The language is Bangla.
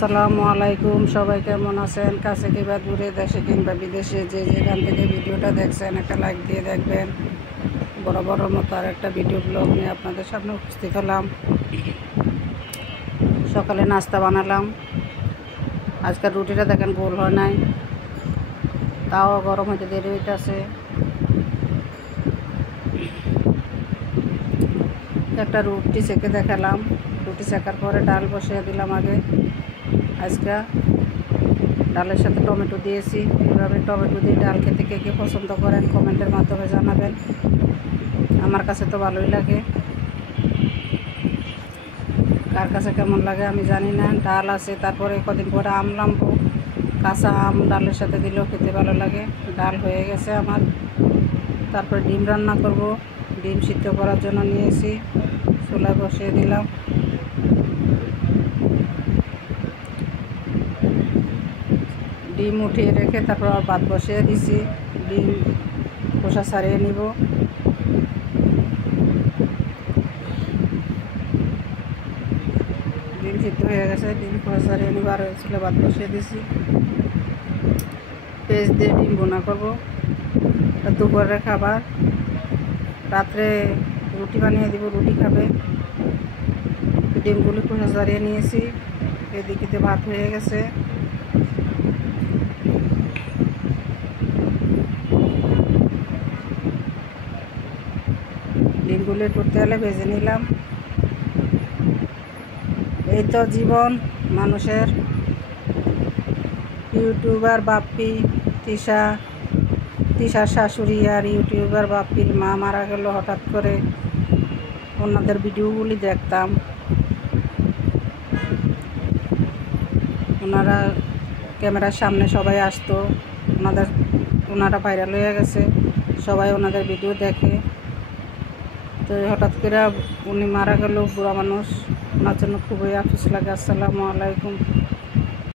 আসসালামু আলাইকুম। সবাই কেমন আছেন? কাছে কিংবা দূরে, দেশে কিংবা বিদেশে, যে যেখান থেকে ভিডিওটা দেখছেন একটা লাইক দিয়ে দেখবেন। বড় বড় মতো আর একটা ভিডিও ব্লগ নিয়ে আপনাদের সামনে উপস্থিত হলাম। সকালে নাস্তা বানালাম। আজকাল রুটিটা দেখেন গোল হয় নাই, তাও গরম হইতে দেরি হইতেছে। একটা রুটি সেঁকে দেখালাম। রুটি সেঁকার পরে ডাল বসিয়ে দিলাম আগে। আজকে ডালের সাথে টমেটো দিয়েছি। এভাবে টমেটো দিয়ে ডাল খেতে কে কে পছন্দ করেন কমেন্টের মাধ্যমে জানাবেন। আমার কাছে তো ভালোই লাগে, কার কাছে কেমন লাগে আমি জানি না। ডাল আছে, তারপরে কদিন পরে আম নামবো। কাঁচা আম ডালের সাথে দিলেও খেতে ভালো লাগে। ডাল হয়ে গেছে আমার। তারপরে ডিম রান্না করব। ডিম সিদ্ধ করার জন্য নিয়েছি, চুলায় বসিয়ে দিলাম। ডিম উঠিয়ে রেখে তারপর আর ভাত বসিয়ে দিছি। ডিম খোসা ছাড়িয়ে নিব। ডিম সিদ্ধ হয়ে গেছে, ডিম খোসা ছাড়িয়ে নিব। আর চুলে ভাত বসিয়ে দিছি। পেঁয়াজ দিয়ে ডিম বোনা করব। এটা দুপুরের খাবার। রাত্রে রুটি বানিয়ে দিব, রুটি খাবে। ডিমগুলি খোসা ছাড়িয়ে নিয়েছি। এদিকে ভাত হয়ে গেছে। ডিমগুলি একটু তেলে ভেজে নিলাম। এই তো জীবন মানুষের। ইউটিউবার বাপ্পি, তিশার শাশুড়ি আর ইউটিউবার বাপ্পির মা মারা গেল হঠাৎ করে। ওনাদের ভিডিওগুলি দেখতাম। ওনারা ক্যামেরার সামনে সবাই আসতো। ওনারা ভাইরাল হয়ে গেছে, সবাই ওনাদের ভিডিও দেখে। তো হঠাৎ করে উনি মারা গেল, বুড়া মানুষ। ওনার জন্য খুবই আফসোস লাগে। আসসালামু আলাইকুম।